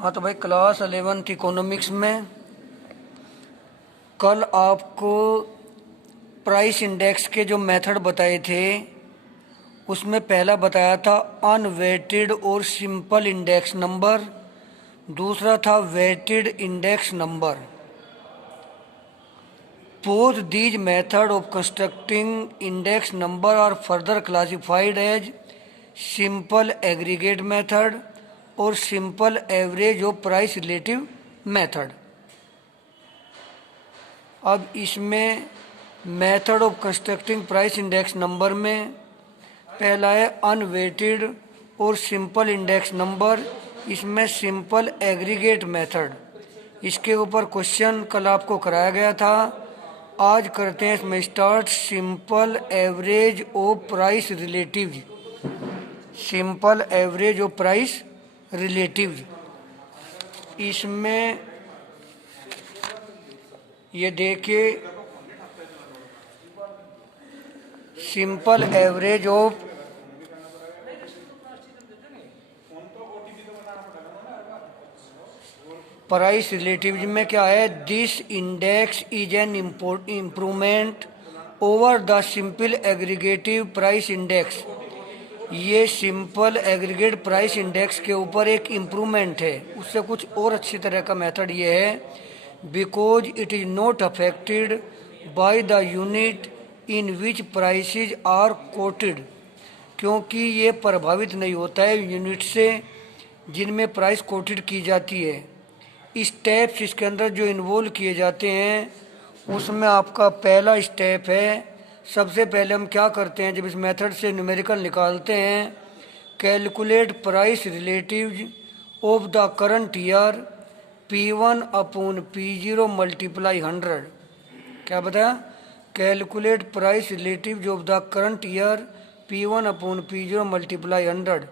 हाँ तो भाई क्लास 11th इकोनॉमिक्स में कल आपको प्राइस इंडेक्स के जो मेथड बताए थे उसमें पहला बताया था अनवेटेड और सिंपल इंडेक्स नंबर, दूसरा था weighted index number. Both these method of constructing index number are further classified as simple aggregate method और simple average of price relative method. अब इसमें method of constructing price index number में पहला है unweighted और simple index number, इसमें simple aggregate method. इसके ऊपर क्वेश्चन कल आपको कराया गया था, आज करते हैं इसमें start. Simple average of price relative, simple average of price relative. इसमें ये देखिए simple average of price relative में क्या है, this index is an improvement over the simple aggregative price index. ये सिंपल एग्रीगेट प्राइस इंडेक्स के ऊपर एक इम्प्रूवमेंट है, उससे कुछ और अच्छी तरह का मेथड ये है, because it is not affected by the unit in which prices are quoted. क्योंकि ये प्रभावित नहीं होता है यूनिट से जिनमें प्राइस कोटेड की जाती है। स्टेप्स इसके अंदर जो इन्वॉल्व किए जाते हैं उसमें आपका पहला स्टेप है, सबसे पहले हम क्या करते हैं जब इस मेथड से न्यूमेरिकल निकालते हैं, calculate price relative of the current year P1 upon P0 multiply 100। क्या बताया, calculate price relative of the current year P1 upon P0 multiply 100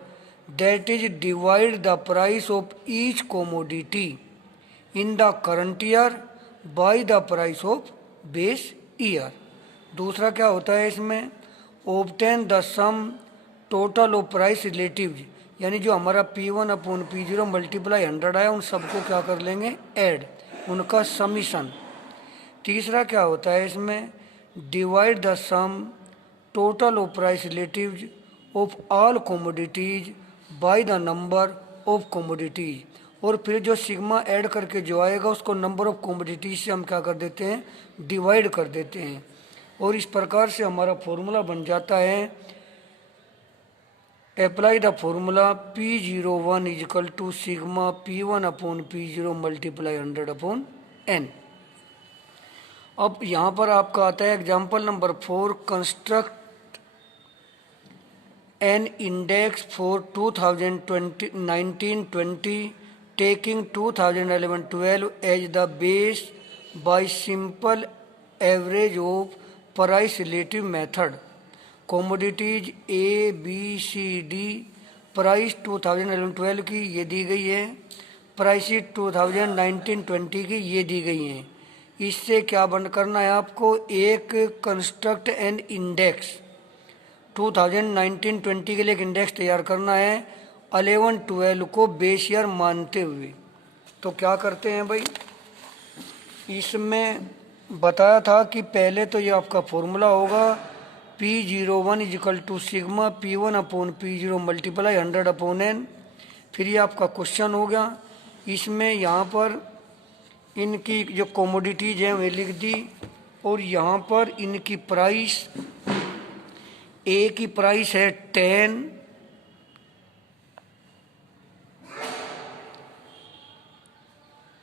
that is divide the price of each commodity in the current year by the price of base year. दूसरा क्या होता है इसमें, obtain the sum total of price relative, यानी जो हमारा P1 upon P0 multiply 100 आया उन सबको क्या कर लेंगे ऐड, उनका समीशन। तीसरा क्या होता है इसमें, divide the sum total of price relative of all commodities by the number of commodities, और फिर जो सिग्मा ऐड करके जो आएगा उसको नंबर ऑफ कोमोडिटीज से हम क्या कर देते हैं डिवाइड कर देते हैं, और इस प्रकार से हमारा फॉर्मूला बन जाता है, apply the formula P01 equal to sigma P1 upon P0 multiply 100 upon n। अब यहाँ पर आपका आता है example number 4, construct an index for 2019-20 taking 2011-12 as the base by simple average of price relative method. Commodities A B C D, price 2011-12 की ये दी गई है, प्राइसेस 2019-20 की ये दी गई हैं। इससे क्या बंद करना है आपको, एक कंस्ट्रक्ट एन इंडेक्स 2019-20 के लिए एक इंडेक्स तैयार करना है 11-12 को बेस ईयर मानते हुए। तो क्या करते हैं भाई, इसमें बताया था कि पहले तो ये आपका फॉर्मूला होगा P01 equal to sigma P1 upon P0 multiply 100 upon n। फिर ये आपका क्वेश्चन हो गया, इसमें यहाँ पर इनकी जो कोमोडिटीज हैं वे लिख दी, और यहाँ पर इनकी प्राइस, A की प्राइस है 10,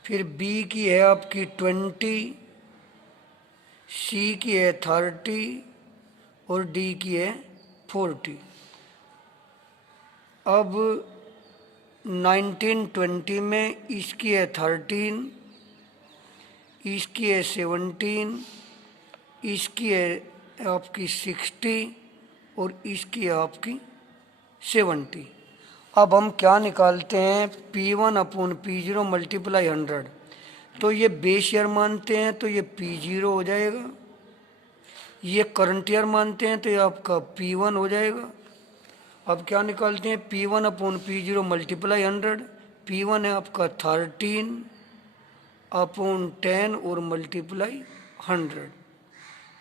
फिर B की है आपकी 20, C की है 30 और D की है 40। अब 19-20 में इसकी है 13, इसकी है 17, इसकी है आपकी 60 और इसकी है आपकी 70। अब हम क्या निकालते हैं, P1 अपॉन P0 मल्टीप्लाई 100, तो ये बेस ईयर मानते हैं तो ये P0 हो जाएगा, ये करंट ईयर मानते हैं तो ये आपका P1 हो जाएगा। अब क्या निकालते हैं, P1 upon P0 multiply 100, P1 है आपका 13/10 और मल्टीप्लाई 100,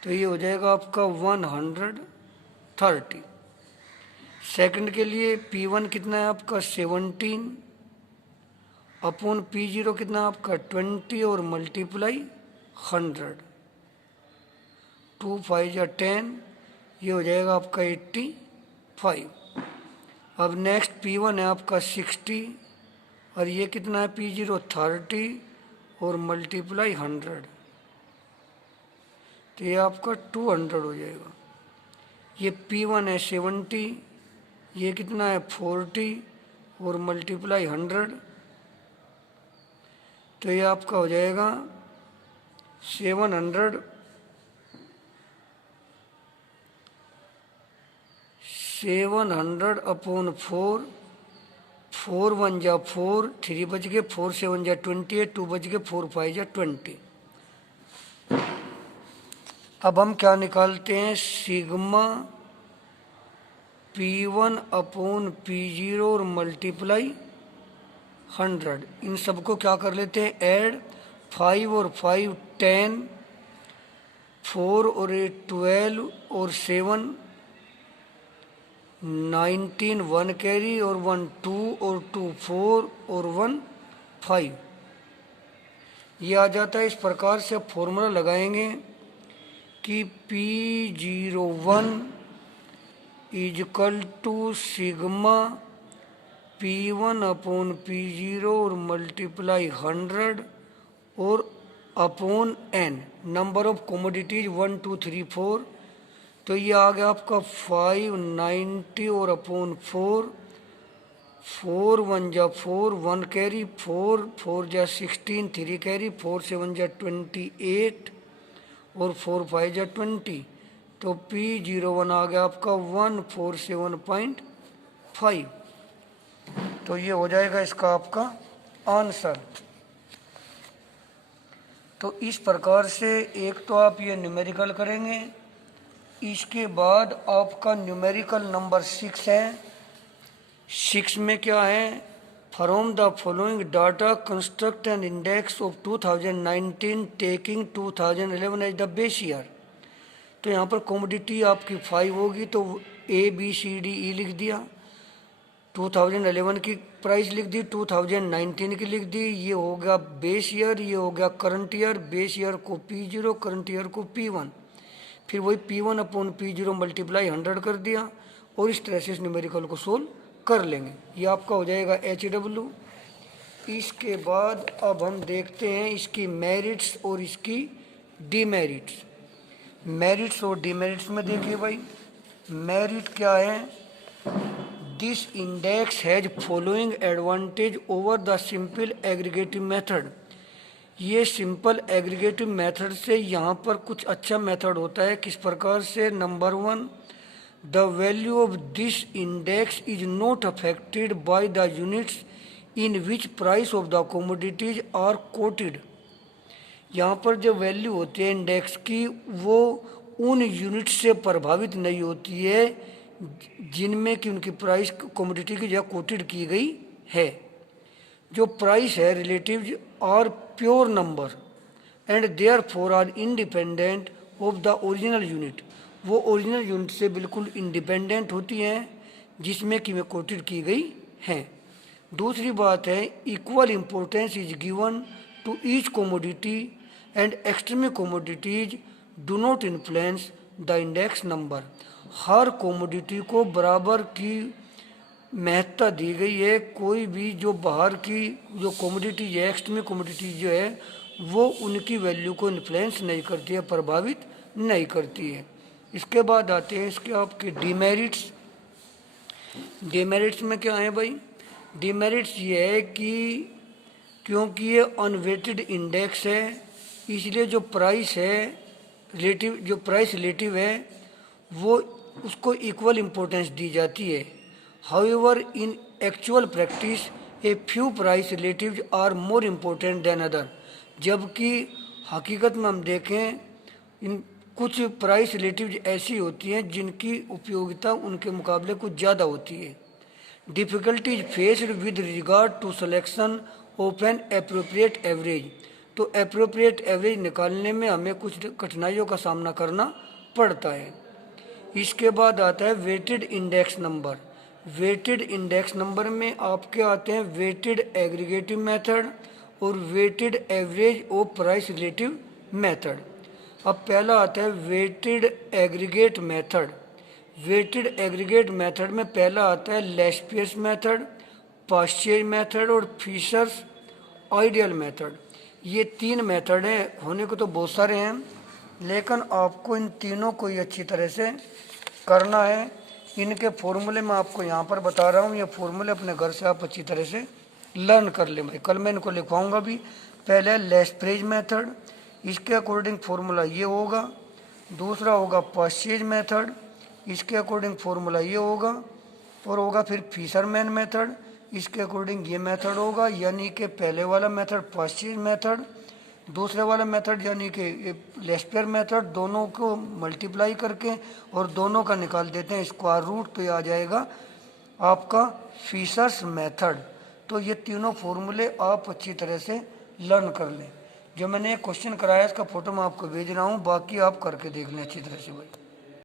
तो ये हो जाएगा आपका 130। सेकंड के लिए P1 कितना है आपका 17/P0 कितना है आपका 20 और मल्टीप्लाई 100, 2 5 या 10, ये हो जाएगा आपका 85। अब नेक्स्ट P1 है आपका 60 और ये कितना है P0 30 और मल्टीप्लाई 100, तो ये आपका 200 हो जाएगा। ये P1 है 70, ये कितना है 40 और मल्टीप्लाई 100, तो ये आपका हो जाएगा 700 अपॉन 4, 4 1 जा 4, 3 बच गए, 4 7 जा 28, 2 बच गए, 4 5 जा 20। अब हम क्या निकालते हैं, सिग्मा P1 अपॉन P0 और मल्टीप्लाई 100, इन सबको क्या कर लेते हैं ऐड, 5 और 5 10, 4 और 8 12 और 7 19, 1 कैरी और 1 2 और 2 4 और 1 5, ये आ जाता है। इस प्रकार से फॉर्मूला लगाएंगे कि P01 is equal to sigma P1 upon P0 और मल्टीप्लाई 100 और upon n, number of commodities 1 2 3 4, तो ये आ गया आपका 590 और अपॉन 4, 4 1 जा 4, 1 कैरी, 4 4 जा 16, 3 कैरी, 4 7 जा 28 और 4 5 जा 20, तो P01 आ गया आपका 147.5, तो ये हो जाएगा इसका आपका आंसर। तो इस प्रकार से एक तो आप ये न्यूमेरिकल करेंगे, इसके बाद आपका न्यूमेरिकल नंबर 6 है। 6 में क्या है, from the following data construct an index of 2019 taking 2011 as the base year. तो यहाँ पर कमोडिटी आपकी 5 होगी, तो ABCDE लिख दिया, 2011 की प्राइस लिख दी, 2019 की लिख दी, ये हो गया बेस ईयर, ये हो गया करंट ईयर, बेस ईयर को P0, करंट ईयर को P1, फिर वही P1 अपॉन P0 मल्टीप्लाई 100 कर दिया, और इस तरह से इस न्यूमेरिकल को सोल्व कर लेंगे। ये आपका हो जाएगा HW। इसके बाद अब हम देखते हैं इसकी मेरिट्स और इसकी डीमेरिट्स। मेरिट्स और डीमेरिट्स में देखिए भाई, मेरिट क्या है, this index has following advantage over the simple aggregative method. ये सिंपल एग्रीगेटिव मेथड से यहाँ पर कुछ अच्छा मेथड होता है। किस प्रकार से, number 1, the value of this index is not affected by the units in which price of the commodities are quoted. यहाँ पर जो वैल्यू होती है इंडेक्स की, वो उन यूनिट से प्रभावित नहीं होती है जिनमें कि उनकी प्राइस कमोडिटी की जगह कोटेड की गई है। जो प्राइस है relative are pure number and therefore are independent of the original unit. वो ओरिजिनल यूनिट से बिल्कुल इंडिपेंडेंट होती हैं जिसमें कि वे कोटेड की गई हैं। दूसरी बात है, equal importance is given to each commodity and extreme commodities do not influence the index number. हर कोमोडिटी को बराबर की महत्ता दी गई है। कोई भी जो बाहर की जो कोमोडिटी है, एक्सट्रीम कोमोडिटी जो है, वो उनकी वैल्यू को इन्फ्लुएंस नहीं करती है, प्रभावित नहीं करती है। इसके बाद आते हैं इसके आपके डीमेरिट्स। डीमेरिट्स में क्या है भाई, डीमेरिट्स ये है कि क्योंकि ये अनवेटेड इंडेक्स है, इसलिए जो प्राइस है रिलेटिव, जो प्राइस रिलेटिव है वो उसको इक्वल इम्पोर्टेंस दी जाती है। However in actual practice a few price relatives are more important than other. जबकि हकीकत में हम देखें, इन कुछ प्राइस रिलेटिव्स ऐसी होती हैं जिनकी उपयोगिता उनके मुकाबले कुछ ज़्यादा होती है। Difficulties faced with regard to selection of an appropriate average. तो एप्रोप्रिएट एवरेज निकालने में हमें कुछ कठिनाइयों का सामना करना पड़ता है। इसके बाद आता है weighted index number. Weighted index number में आपके आते हैं वेटेड एग्रीगेटिव मेथड और weighted average of price relative method. अब पहला आता है weighted aggregate method. Weighted aggregate method में पहला आता है लेस्पियस मेथड, पास्चेज मेथड और फिशर्स आइडियल मेथड। ये तीन मेथड हैं, होने को तो बहुत सारे हैं, लेकिन आपको इन तीनों को ही अच्छी तरह से करना है। इनके फॉर्मूले मैं आपको यहाँ पर बता रहा हूँ, ये फॉर्मूले अपने घर से आप अच्छी तरह से लर्न कर लें भाई। कल मैं इनको लिखवाऊँगा भी। पहले लेस्प्रेज मेथड, इसके अकॉर्डिंग फॉर्मूला ये होगा। दूसरा होगा पास्चेज मेथड, इसके अकॉर्डिंग फॉर्मूला ये होगा। और होगा फिर फिशरमैन मेथड, इसके अकॉर्डिंग ये मेथड होगा। यानी कि पहले वाला मेथड पास्चेज मेथड, दूसरे वाला मेथड यानी कि लेस्पियर मेथड, दोनों को मल्टीप्लाई करके और दोनों का निकाल देते हैं स्क्वायर रूट, तो ये आ जाएगा आपका फिशर्स मेथड। तो ये तीनों फॉर्मूले आप अच्छी तरह से लर्न कर लें। जो मैंने एक क्वेश्चन कराया इसका फोटो मैं आपको भेज रहा हूँ, बाकी आप करके देख लें अच्छी तरह से भाई।